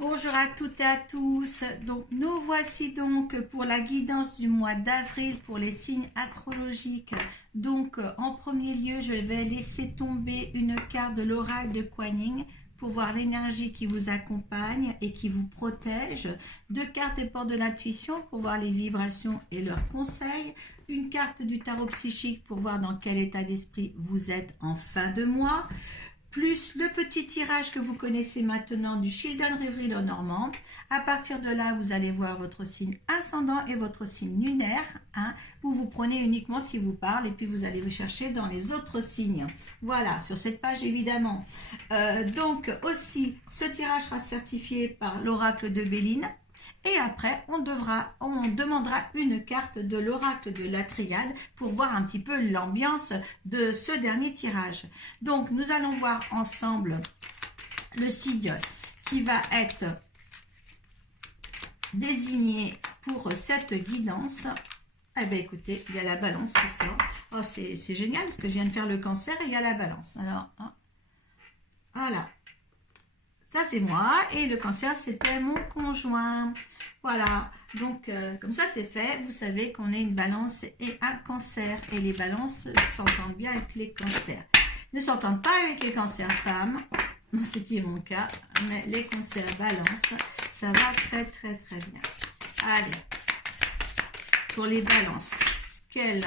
Bonjour à toutes et à tous. Donc nous voici donc pour la guidance du mois d'avril pour les signes astrologiques. Donc en premier lieu, je vais laisser tomber une carte de l'oracle de Kuan Yin pour voir l'énergie qui vous accompagne et qui vous protège. Deux cartes des portes de l'intuition pour voir les vibrations et leurs conseils. Une carte du tarot psychique pour voir dans quel état d'esprit vous êtes en fin de mois. Plus le petit tirage que vous connaissez maintenant du Children Reverie Normand. À partir de là, vous allez voir votre signe ascendant et votre signe lunaire, où vous prenez uniquement ce qui vous parle et puis vous allez vous chercher dans les autres signes. Voilà, sur cette page évidemment. Donc aussi, ce tirage sera certifié par l'oracle de Béline. Et après, on demandera une carte de l'oracle de la Triade pour voir un petit peu l'ambiance de ce dernier tirage. Donc, nous allons voir ensemble le signe qui va être désigné pour cette guidance. Eh bien, écoutez, il y a la balance qui sort. Oh, c'est génial parce que je viens de faire le cancer et il y a la balance. Alors, voilà. Ça, c'est moi et le cancer, c'était mon conjoint. Voilà, donc comme ça, c'est fait. Vous savez qu'on est une balance et un cancer. Et les balances s'entendent bien avec les cancers. Ne s'entendent pas avec les cancers femmes, ce qui est mon cas. Mais les cancers balance, ça va très, très, très bien. Allez, pour les balances, quelle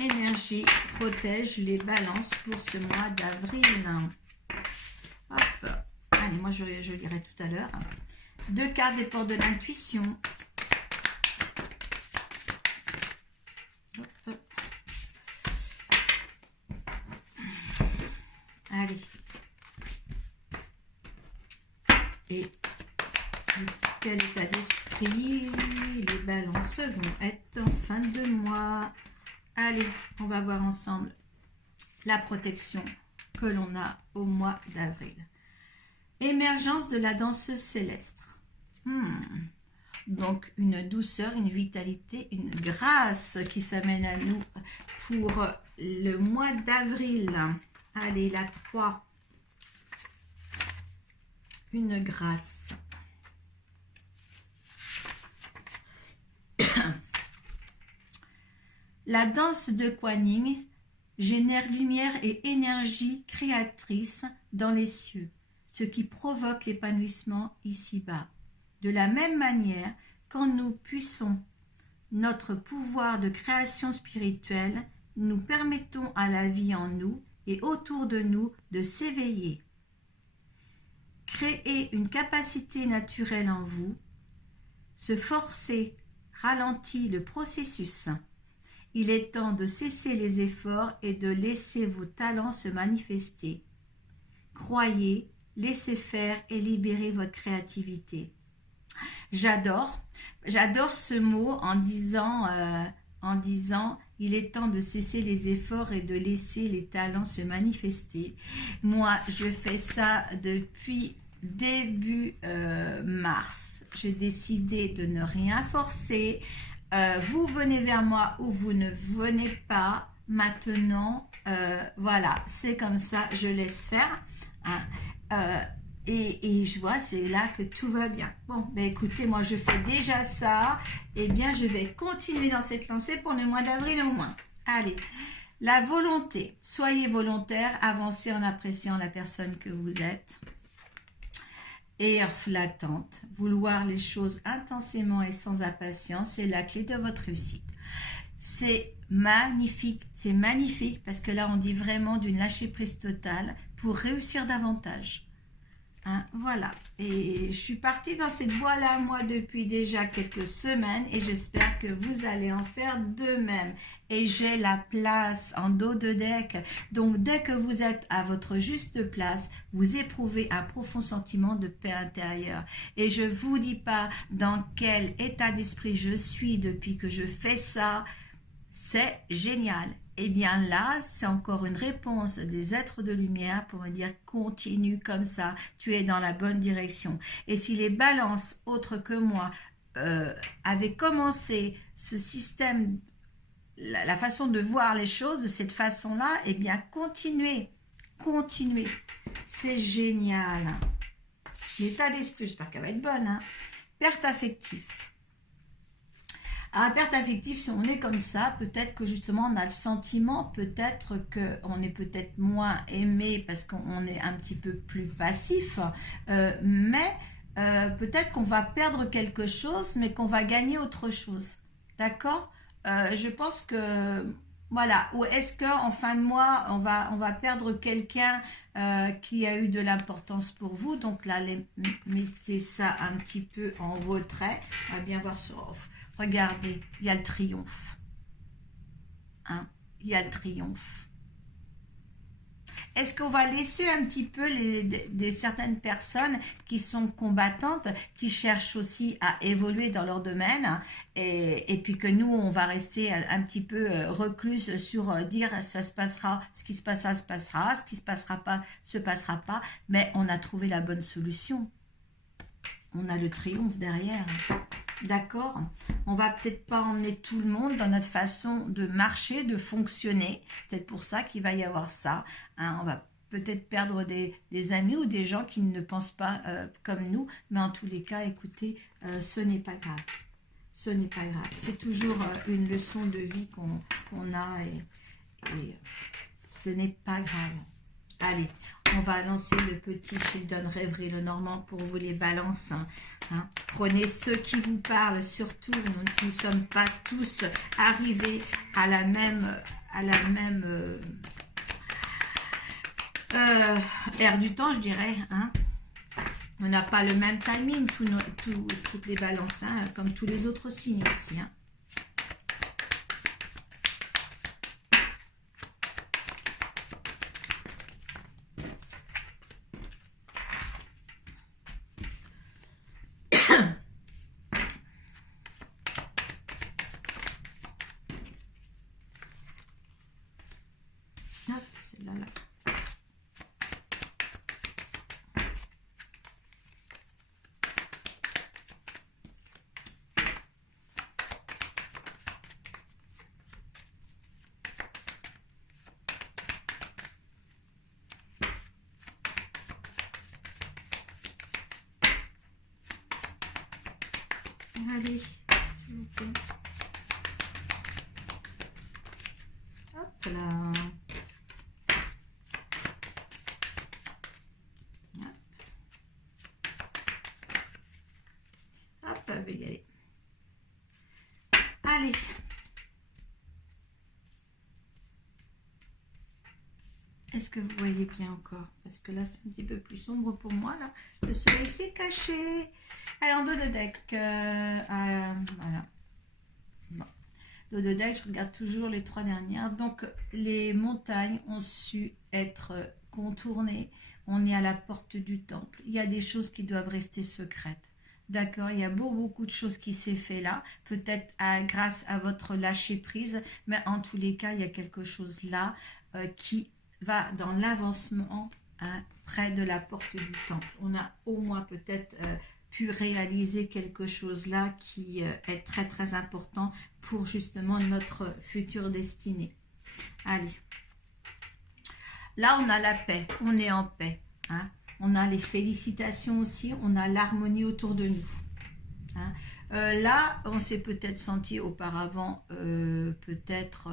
énergie protège les balances pour ce mois d'avril ? Hop, allez, moi je lirai tout à l'heure. Deux cartes des portes de l'intuition. Allez. Et quel état d'esprit les balances vont être en fin de mois. Allez, on va voir ensemble la protection que l'on a au mois d'avril. Émergence de la danseuse céleste. Donc une douceur, une vitalité, une grâce qui s'amène à nous pour le mois d'avril. Allez, la 3. Une grâce. La danse de Kuan Yin génère lumière et énergie créatrice dans les cieux, ce qui provoque l'épanouissement ici-bas. De la même manière, quand nous puissons notre pouvoir de création spirituelle, nous permettons à la vie en nous et autour de nous de s'éveiller. Créer une capacité naturelle en vous, se forcer ralentit le processus. Il est temps de cesser les efforts et de laisser vos talents se manifester. Croyez, laissez faire et libérez votre créativité. J'adore ce mot en disant il est temps de cesser les efforts et de laisser les talents se manifester. Moi, je fais ça depuis début mars. J'ai décidé de ne rien forcer. Vous venez vers moi ou vous ne venez pas. Maintenant, voilà, c'est comme ça, je laisse faire. Et je vois, c'est là que tout va bien. Bon, ben écoutez, moi je fais déjà ça. Eh bien, je vais continuer dans cette lancée pour le mois d'avril au moins. Allez, la volonté. Soyez volontaire, avancez en appréciant la personne que vous êtes. Et l'attente. Vouloir les choses intensément et sans impatience, c'est la clé de votre réussite. C'est magnifique parce que là, on dit vraiment d'une lâcher-prise totale pour réussir davantage. Voilà, et je suis partie dans cette voie-là, moi, depuis déjà quelques semaines, et j'espère que vous allez en faire de même. Et j'ai la place en dos de deck, donc dès que vous êtes à votre juste place, vous éprouvez un profond sentiment de paix intérieure. Et je vous dis pas dans quel état d'esprit je suis depuis que je fais ça, c'est génial. Eh bien là, c'est encore une réponse des êtres de lumière pour me dire continue comme ça, tu es dans la bonne direction. Et si les balances autres que moi avaient commencé ce système, la façon de voir les choses de cette façon-là, eh bien continuez, c'est génial. L'état d'esprit, j'espère qu'elle va être bonne. Hein. Perte affective. À perte affective, si on est comme ça, peut-être que justement on a le sentiment, peut-être qu'on est peut-être moins aimé parce qu'on est un petit peu plus passif, mais peut-être qu'on va perdre quelque chose, mais qu'on va gagner autre chose. D'accord? Je pense que voilà. Ou est-ce qu'en fin de mois, on va perdre quelqu'un qui a eu de l'importance pour vous? Donc là, mettez ça un petit peu en retrait. On va bien voir sur... Regardez, il y a le triomphe. Hein? Il y a le triomphe. Est-ce qu'on va laisser un petit peu certaines personnes qui sont combattantes, qui cherchent aussi à évoluer dans leur domaine, et puis que nous, on va rester un petit peu recluse sur dire ça se passera, ce qui se passera, se passera, ce qui se passera pas, se passera pas, mais on a trouvé la bonne solution. On a le triomphe derrière. D'accord? On va peut-être pas emmener tout le monde dans notre façon de marcher, de fonctionner. Peut-être pour ça qu'il va y avoir ça. Hein, on va peut-être perdre des amis ou des gens qui ne pensent pas comme nous. Mais en tous les cas, écoutez, ce n'est pas grave. Ce n'est pas grave. C'est toujours une leçon de vie qu'on a et ce n'est pas grave. Allez, on va lancer le petit Sheldon Rêverie le Normand pour vous les balances. Hein. Prenez ceux qui vous parlent, surtout, nous ne sommes pas tous arrivés à la même ère du temps, je dirais. Hein. On n'a pas le même timing, toutes les balances, hein, comme tous les autres signes aussi. Hein. Allez, s'il vous plaît. Hop là. Hop, je vais y aller. Allez. Est-ce que vous voyez bien encore? Parce que là, c'est un petit peu plus sombre pour moi. Là, le soleil s'est caché. Allez, en dos de deck. Voilà. Bon. Dos de deck, je regarde toujours les 3 dernières. Donc, les montagnes ont su être contournées. On est à la porte du temple. Il y a des choses qui doivent rester secrètes. D'accord, il y a beaucoup de choses qui s'est fait là, peut-être grâce à votre lâcher prise, mais en tous les cas, il y a quelque chose là qui va dans l'avancement, hein, près de la porte du temple. On a au moins peut-être pu réaliser quelque chose là qui est très très important pour justement notre future destinée. Allez, là on a la paix, on est en paix, hein. On a les félicitations aussi, on a l'harmonie autour de nous. Hein. Là, on s'est peut-être senti auparavant, peut-être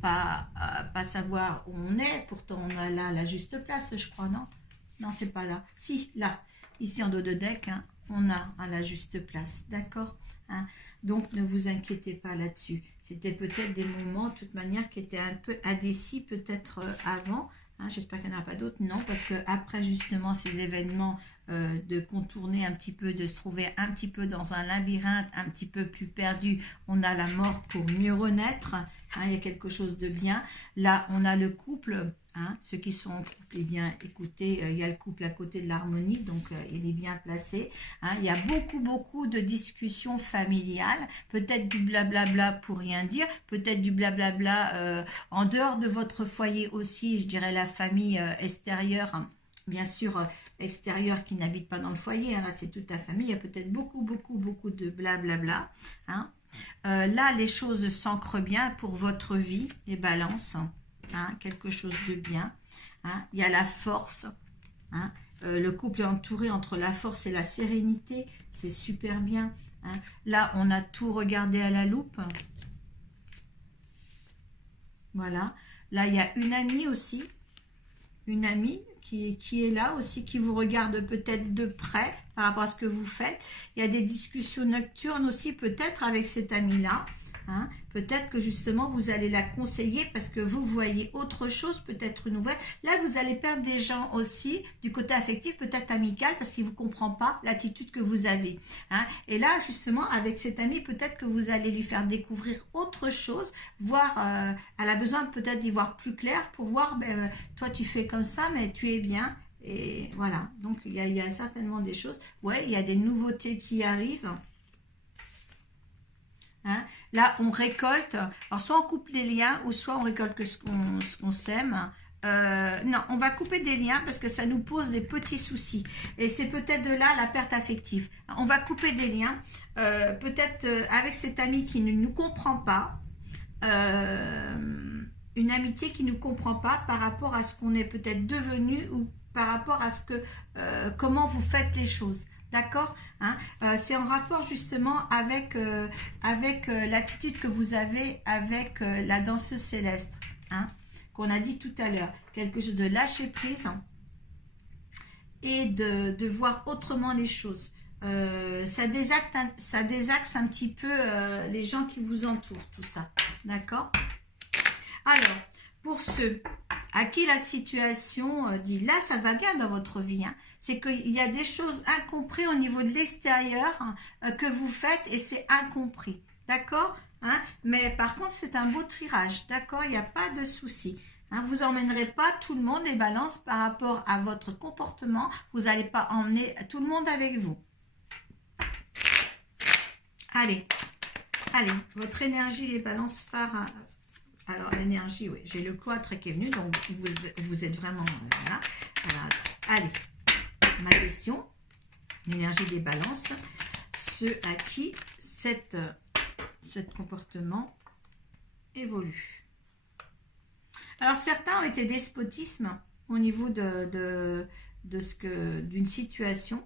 pas savoir où on est. Pourtant, on a là la juste place, je crois, non? Non, c'est pas là. Si, là. Ici, en dos de deck, hein, on a à la juste place. D'accord? Hein. Donc, ne vous inquiétez pas là-dessus. C'était peut-être des moments, de toute manière, qui étaient un peu indécis, peut-être avant. Hein, j'espère qu'il n'y en a pas d'autres. Non, parce que après justement ces événements de contourner un petit peu, de se trouver un petit peu dans un labyrinthe, un petit peu plus perdu, on a la mort pour mieux renaître. Hein, il y a quelque chose de bien. Là, on a le couple. Hein, ceux qui sont en couple, eh bien, écoutez, il y a le couple à côté de l'harmonie, donc il est bien placé. Hein, il y a beaucoup de discussions familiales, peut-être du blablabla pour rien dire, peut-être du blablabla en dehors de votre foyer aussi, je dirais la famille extérieure, hein, bien sûr extérieure qui n'habite pas dans le foyer, hein, là c'est toute la famille, il y a peut-être beaucoup de blablabla. Hein. Là, les choses s'ancrent bien pour votre vie, les balances. Hein, quelque chose de bien. Hein. Il y a la force. Hein. le couple est entouré entre la force et la sérénité, c'est super bien. Hein. Là, on a tout regardé à la loupe. Voilà. Là, il y a une amie aussi. Une amie qui est là aussi, qui vous regarde peut-être de près par rapport à ce que vous faites. Il y a des discussions nocturnes aussi peut-être avec cette amie-là. Hein. Peut-être que justement vous allez la conseiller parce que vous voyez autre chose, peut-être une nouvelle. Là, vous allez perdre des gens aussi du côté affectif, peut-être amical, parce qu'il ne vous comprend pas l'attitude que vous avez. Hein. Et là, justement, avec cette amie, peut-être que vous allez lui faire découvrir autre chose, voir, elle a besoin peut-être d'y voir plus clair pour voir, toi tu fais comme ça, mais tu es bien. Et voilà, donc il y a certainement des choses. Ouais, il y a des nouveautés qui arrivent. Hein. Là, on récolte. Alors, soit on coupe les liens, ou soit on récolte que ce qu'on sème. Non, on va couper des liens parce que ça nous pose des petits soucis. Et c'est peut-être de là la perte affective. On va couper des liens. Peut-être avec cet ami qui ne nous comprend pas. Une amitié qui ne nous comprend pas par rapport à ce qu'on est peut-être devenu ou par rapport à ce que comment vous faites les choses. D'accord, hein, c'est en rapport justement avec, l'attitude que vous avez avec la danseuse céleste, hein, qu'on a dit tout à l'heure. Quelque chose de lâcher prise et de voir autrement les choses. Ça désaxe un petit peu les gens qui vous entourent, tout ça. D'accord. Alors, pour ceux à qui la situation dit là, ça va bien dans votre vie, hein, c'est qu'il y a des choses incomprises au niveau de l'extérieur que vous faites et c'est incompris. D'accord, hein, mais par contre, c'est un beau tirage. D'accord, il n'y a pas de souci. Hein, vous n'emmènerez pas tout le monde, les balances, par rapport à votre comportement. Vous n'allez pas emmener tout le monde avec vous. Allez, votre énergie, les balances phares. Alors, l'énergie, oui, j'ai le cloître qui est venu, donc vous êtes vraiment... Voilà. Alors, allez, ma question, l'énergie des balances, ceux à qui ce comportement évolue. Alors, certains ont été despotisme au niveau d'une situation,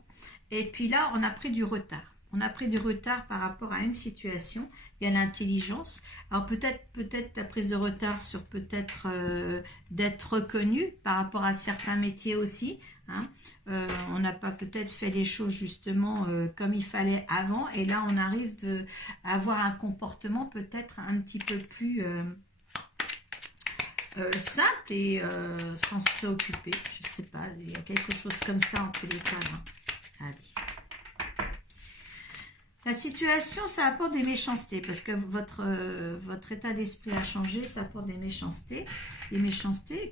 et puis là, on a pris du retard. On a pris du retard par rapport à une situation. Il y a l'intelligence. Alors peut-être la prise de retard sur peut-être d'être reconnu par rapport à certains métiers aussi. Hein. On n'a pas peut-être fait les choses justement comme il fallait avant. Et là, on arrive à avoir un comportement peut-être un petit peu plus simple et sans se préoccuper. Je ne sais pas, il y a quelque chose comme ça en tous les cas. Hein. Allez. La situation, ça apporte des méchancetés, parce que votre état d'esprit a changé, ça apporte des méchancetés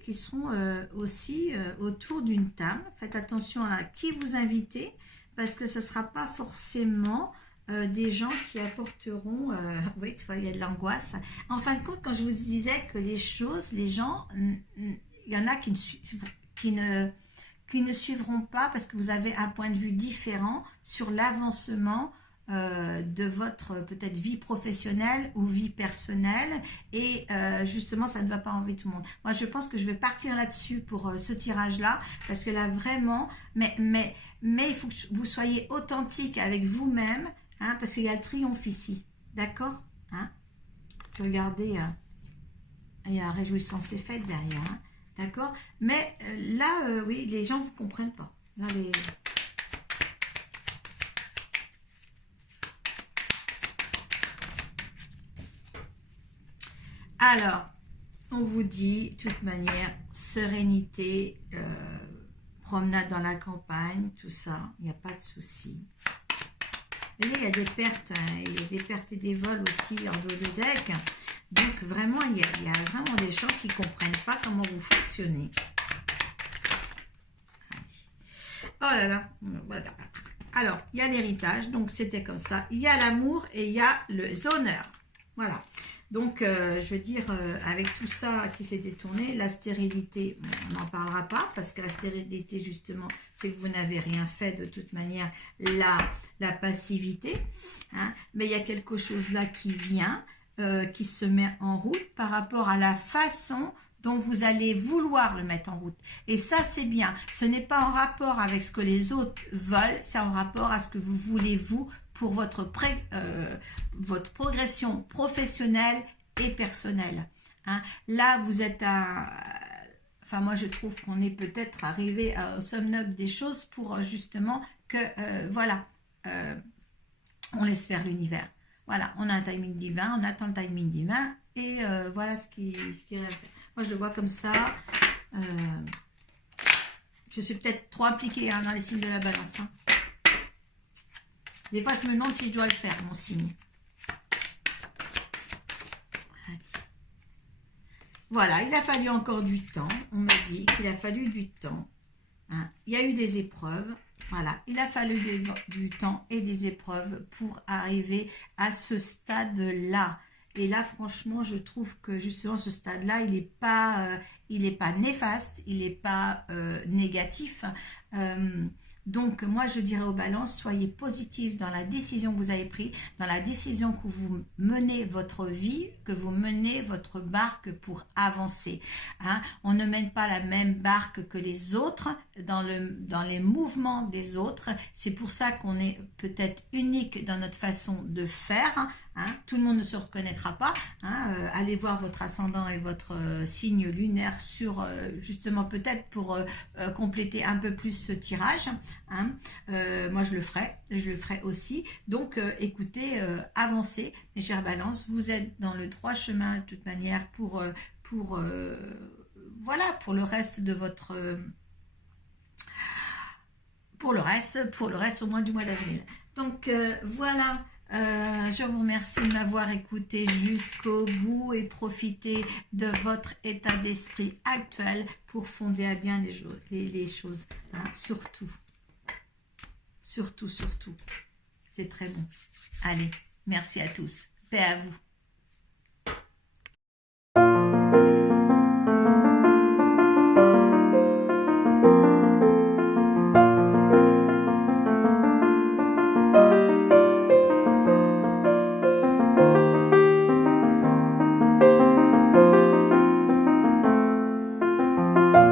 qui seront aussi autour d'une table. Faites attention à qui vous invitez, parce que ce ne sera pas forcément des gens qui apporteront, oui, tu vois, il y a de l'angoisse. En fin de compte, quand je vous disais que les gens, il y en a qui ne suivront pas, parce que vous avez un point de vue différent sur l'avancement de votre peut-être vie professionnelle ou vie personnelle et justement ça ne va pas enlever tout le monde. Moi je pense que je vais partir là-dessus pour ce tirage là parce que là vraiment mais il faut que vous soyez authentique avec vous-même, hein, parce qu'il y a le triomphe ici, d'accord, hein. Regardez, il y a un réjouissance et fête derrière, hein, d'accord, mais là oui, les gens ne vous comprennent pas là, alors, on vous dit, de toute manière, sérénité, promenade dans la campagne, tout ça, il n'y a pas de souci. Vous voyez, il y a des pertes, hein, il y a des pertes et des vols aussi en dos de deck. Donc, vraiment, il y a vraiment des gens qui ne comprennent pas comment vous fonctionnez. Oh là là. Alors, il y a l'héritage, donc c'était comme ça. Il y a l'amour et il y a les honneurs. Voilà. Donc, je veux dire, avec tout ça qui s'est détourné, la stérilité, on n'en parlera pas, parce que la stérilité, justement, c'est que vous n'avez rien fait de toute manière, la passivité. Hein, mais il y a quelque chose là qui vient, qui se met en route par rapport à la façon Donc, vous allez vouloir le mettre en route. Et ça, c'est bien. Ce n'est pas en rapport avec ce que les autres veulent, c'est en rapport à ce que vous voulez, vous, pour votre progression professionnelle et personnelle. Hein. Là, vous êtes à... Enfin, moi, je trouve qu'on est peut-être arrivé au summum des choses pour justement que, voilà, on laisse faire l'univers. Voilà, on a un timing divin, on attend le timing divin et voilà ce qui est à faire. Moi, je le vois comme ça. Je suis peut-être trop impliquée hein, dans les signes de la balance. Hein. Des fois, je me demande si je dois le faire, mon signe. Voilà, il a fallu encore du temps. On me dit qu'il a fallu du temps. Hein. Il y a eu des épreuves. Voilà, il a fallu du temps et des épreuves pour arriver à ce stade-là. Et là, franchement, je trouve que justement, ce stade-là, il n'est pas néfaste, il n'est pas négatif. Donc, moi, je dirais aux balances, soyez positifs dans la décision que vous avez prise, dans la décision que vous menez votre vie, que vous menez votre barque pour avancer. Hein. On ne mène pas la même barque que les autres dans les mouvements des autres. C'est pour ça qu'on est peut-être unique dans notre façon de faire. Hein. Tout le monde ne se reconnaîtra pas. Hein. Allez voir votre ascendant et votre signe lunaire sur justement peut-être pour compléter un peu plus ce tirage. Hein. Moi je le ferai aussi. Donc écoutez, avancez mes chères balances, vous êtes dans le droit chemin de toute manière pour voilà, pour le reste de votre pour le reste au moins du mois d'avril. Donc voilà. Je vous remercie de m'avoir écouté jusqu'au bout et profitez de votre état d'esprit actuel pour fonder à bien les choses. Hein, surtout. C'est très bon. Allez, merci à tous. Paix à vous.